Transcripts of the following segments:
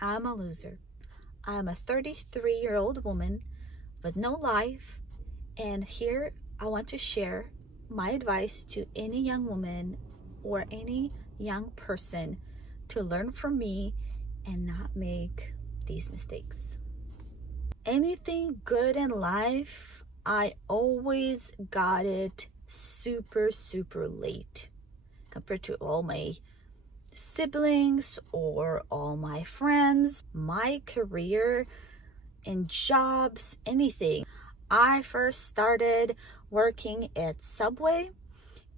I'm a loser. I'm a 33-year-old woman with no life, and here I want to share my advice to any young woman or any young person to learn from me and not make these mistakes. Anything good in life, I always got it super late compared to all my siblings or all my friends. My career and jobs, anything. I first started working at Subway,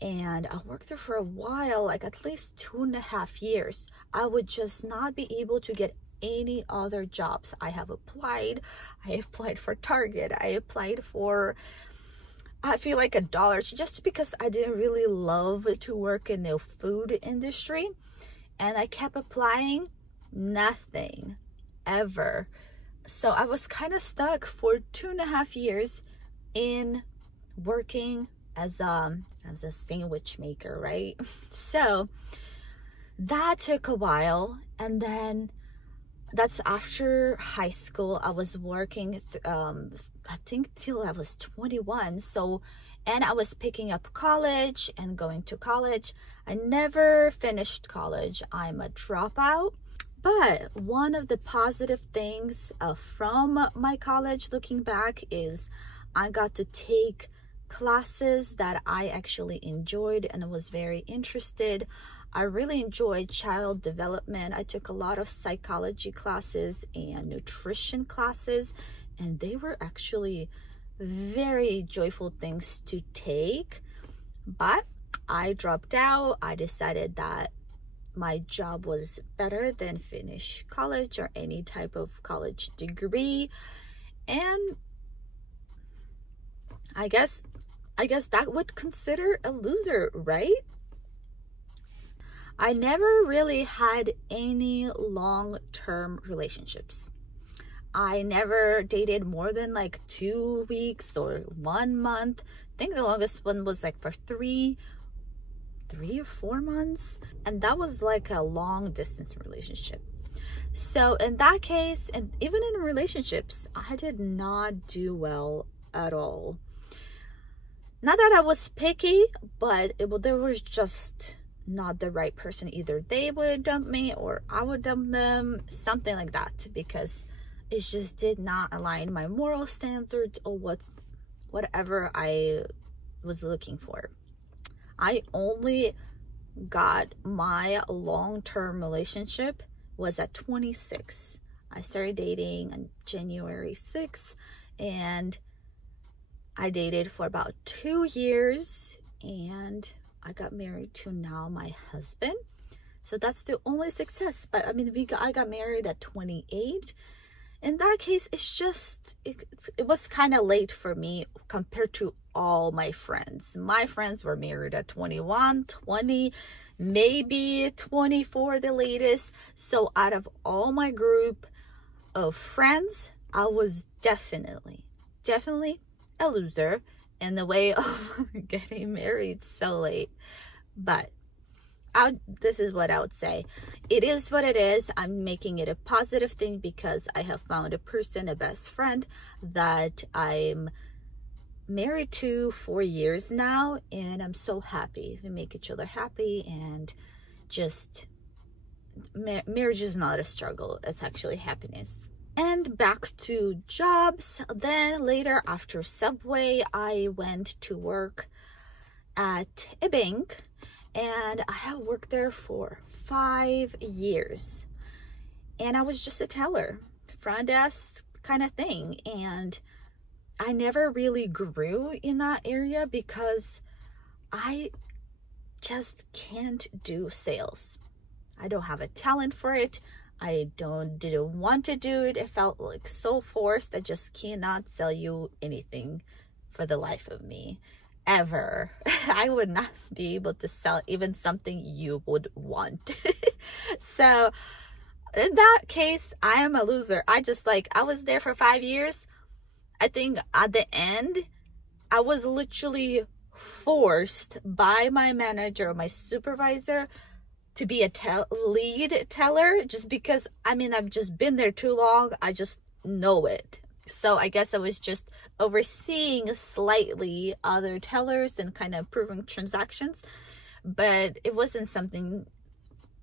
and I worked there for a while, like at least 2.5 years. I would just not be able to get any other jobs. I applied for Target, I applied for, I feel like $1 just because I didn't really love to work in the food industry. And I kept applying, nothing ever. So I was kind of stuck for 2.5 years in working as a sandwich maker, right? So that took a while, and then that's after high school. I was working I think till I was 21. So, and I was picking up college and going to college. I never finished college. I'm a dropout. But one of the positive things from my college, looking back, is I got to take classes that I actually enjoyed and was very interested. I really enjoyed child development. I took a lot of psychology classes and nutrition classes, and they were actually very joyful things to take. But I dropped out. I decided that my job was better than finish college or any type of college degree. And I guess that would consider a loser, right? I never really had any long-term relationships. I never dated more than like 2 weeks or 1 month. I think the longest one was like for 3 or 4 months, and that was like a long distance relationship. So in that case, and even in relationships, I did not do well at all. Not that I was picky, but there was just not the right person. Either they would dump me or I would dump them, something like that, because it just did not align my moral standards or whatever I was looking for. I only got my long-term relationship was at 26. I started dating on January 6th, and I dated for about 2 years, and I got married to now my husband. So that's the only success. But I mean, I got married at 28. In that case, it was kind of late for me compared to all my friends. My friends were married at 21, 20, maybe 24 the latest. So out of all my group of friends, I was definitely a loser in the way of getting married so late. But this is what I would say. It is what it is. I'm making it a positive thing because I have found a person, a best friend, that I'm married to 4 years now, and I'm so happy. We make each other happy, and just marriage is not a struggle. It's actually happiness. And back to jobs. Then later, after Subway, I went to work at a bank, and I have worked there for 5 years. And I was just a teller, front desk kind of thing. And I never really grew in that area because I just can't do sales. I don't have a talent for it. I didn't want to do it. It felt like so forced. I just cannot sell you anything for the life of me, ever. I would not be able to sell even something you would want. So in that case, I am a loser. I was there for 5 years. I think at the end, I was literally forced by my manager or my supervisor to be a lead teller, just because, I mean, I've just been there too long. I just know it. So I guess I was just overseeing slightly other tellers and kind of approving transactions, but it wasn't something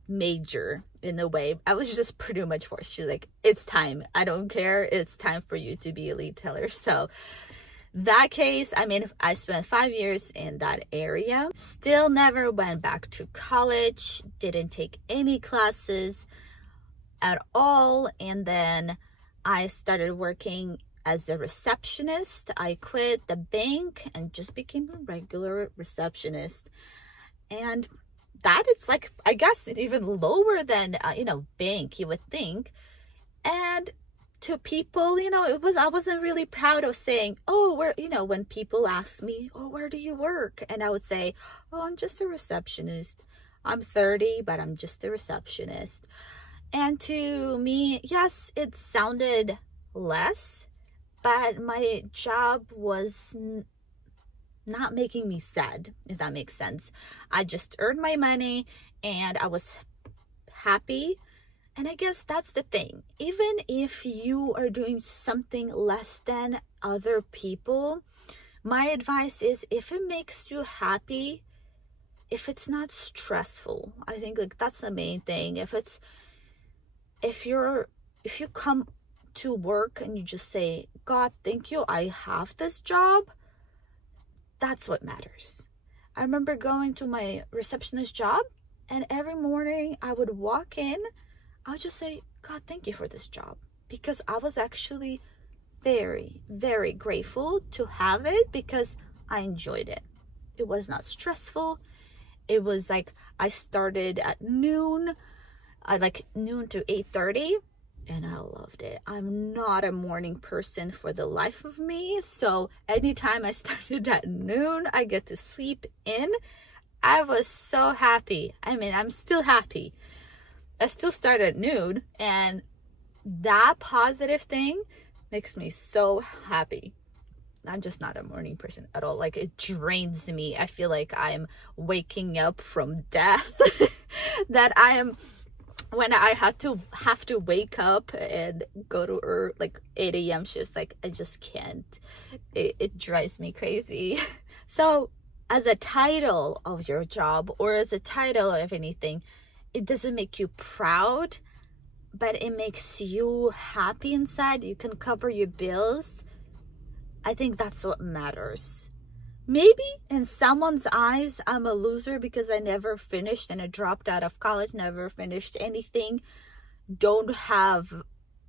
major in a way. I was just pretty much forced. She's like, it's time. I don't care. It's time for you to be a lead teller. So that case, I mean, I spent 5 years in that area, still never went back to college, didn't take any classes at all. And then I started working as a receptionist. I quit the bank and just became a regular receptionist. And that, it's like, I guess even lower than, bank, you would think. And to people, I wasn't really proud of saying, oh, where, when people ask me, oh, where do you work? And I would say, oh, I'm just a receptionist. I'm 30, but I'm just a receptionist. And to me, yes, it sounded less, but my job was not making me sad, if that makes sense. I just earned my money and I was happy. And I guess that's the thing. Even if you are doing something less than other people, my advice is, if it makes you happy, if it's not stressful, I think like that's the main thing. If you come to work and you just say, God, thank you, I have this job, that's what matters. I remember going to my receptionist job, and every morning I would walk in, I would just say, God, thank you for this job, because I was actually very, very grateful to have it, because I enjoyed it. It was not stressful. It was like, I started at noon, like noon to 8:30, and I loved it. I'm not a morning person for the life of me. So anytime I started at noon, I get to sleep in. I was so happy. I mean, I'm still happy. I still start at noon, and that positive thing makes me so happy. I'm just not a morning person at all. Like, it drains me. I feel like I'm waking up from death. That I am, when I have to wake up and go to like 8 a.m. shifts, like I just can't. It drives me crazy. So as a title of your job, or as a title of anything, it doesn't make you proud, but it makes you happy inside. You can cover your bills. I think that's what matters. Maybe in someone's eyes, I'm a loser because I never finished and I dropped out of college, never finished anything, don't have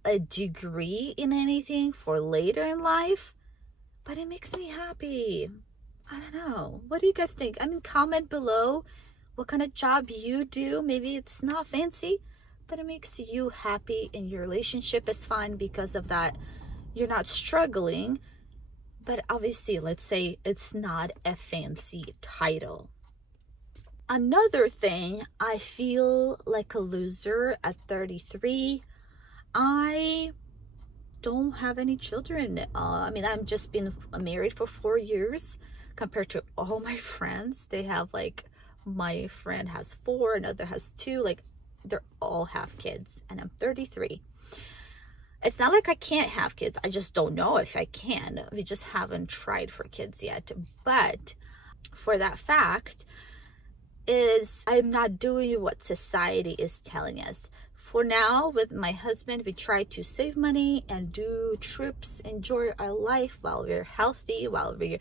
a degree in anything for later in life, but it makes me happy. I don't know. What do you guys think? I mean, comment below what kind of job you do. Maybe it's not fancy, but it makes you happy and your relationship is fine because of that. You're not struggling. But obviously, let's say it's not a fancy title. Another thing, I feel like a loser at 33. I don't have any children. I mean, I've just been married for 4 years compared to all my friends. They have, like, my friend has 4, another has 2. Like, they're all have kids, and I'm 33. It's not like I can't have kids. I just don't know if I can. We just haven't tried for kids yet. But for that fact is, I'm not doing what society is telling us. For now, with my husband, we try to save money and do trips, enjoy our life while we're healthy, while we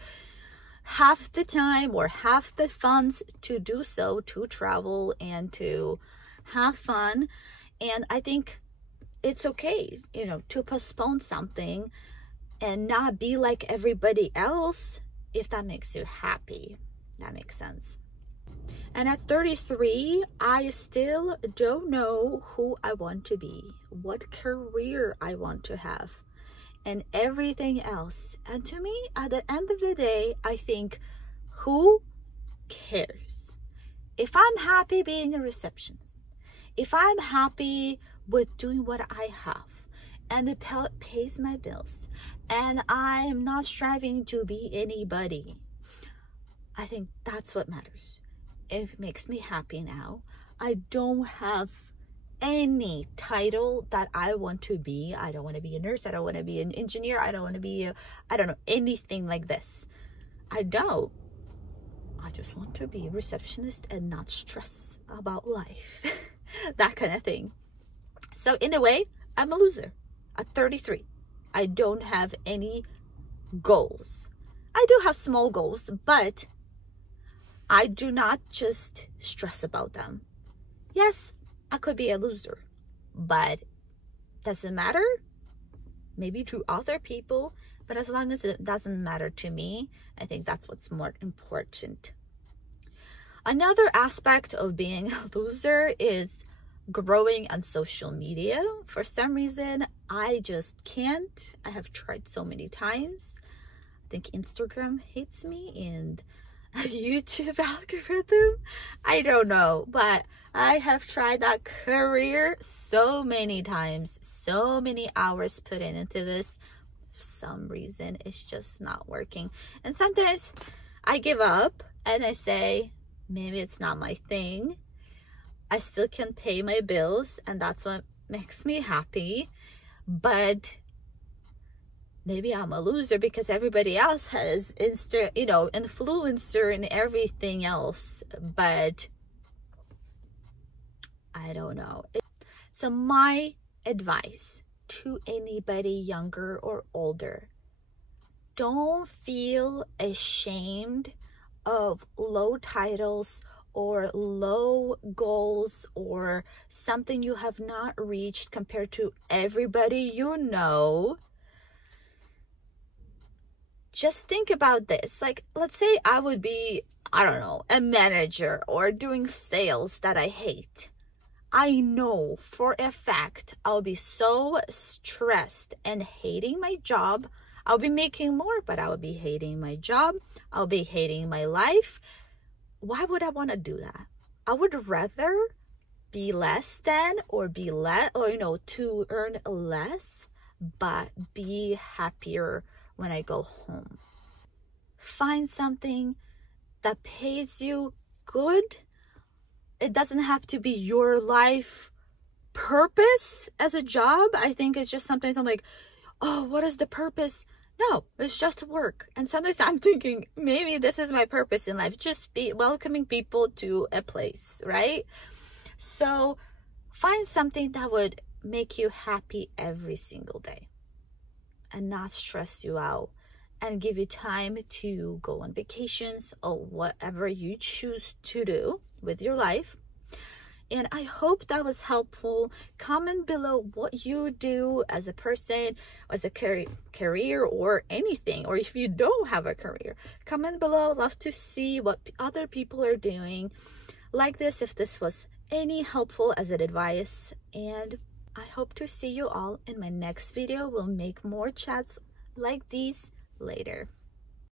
have the time or have the funds to do so, to travel and to have fun. And I think it's okay, to postpone something and not be like everybody else, if that makes you happy. That makes sense. And at 33, I still don't know who I want to be, what career I want to have, and everything else. And to me, at the end of the day, I think, who cares? If I'm happy being a receptionist, if I'm happy with doing what I have, and it pays my bills, and I'm not striving to be anybody, I think that's what matters. If it makes me happy now, I don't have any title that I want to be. I don't want to be a nurse. I don't want to be an engineer. I don't want to be I don't know, anything like this. I don't. I just want to be a receptionist and not stress about life. That kind of thing. So in a way, I'm a loser at 33. I don't have any goals. I do have small goals, but I do not just stress about them. Yes, I could be a loser, but doesn't matter. Maybe to other people, but as long as it doesn't matter to me, I think that's what's more important. Another aspect of being a loser is growing on social media. For some reason, I just can't. I have tried so many times. I think Instagram hates me and YouTube algorithm. I don't know, but I have tried that career so many times, so many hours put into this. For some reason, it's just not working. And sometimes I give up and I say, maybe it's not my thing. I still can pay my bills and that's what makes me happy. But maybe I'm a loser because everybody else has influencer and everything else, but I don't know. So my advice to anybody younger or older, don't feel ashamed of low titles or low goals or something you have not reached compared to everybody you know. Just think about this. Like, let's say I would be, I don't know, a manager or doing sales that I hate. I know for a fact I'll be so stressed and hating my job. I'll be making more, but I will be hating my job. I'll be hating my life. Why would I want to do that? I would rather be less than or be less, or, to earn less, but be happier when I go home. Find something that pays you good. It doesn't have to be your life purpose as a job. I think it's just sometimes I'm like, oh, what is the purpose? No, it's just work. And sometimes I'm thinking, maybe this is my purpose in life. Just be welcoming people to a place, right? So find something that would make you happy every single day and not stress you out, and give you time to go on vacations or whatever you choose to do with your life. And I hope that was helpful. Comment below what you do as a person, as a career or anything, or if you don't have a career. Comment below. Love to see what other people are doing like this, if this was any helpful as an advice. And I hope to see you all in my next video. We'll make more chats like these later.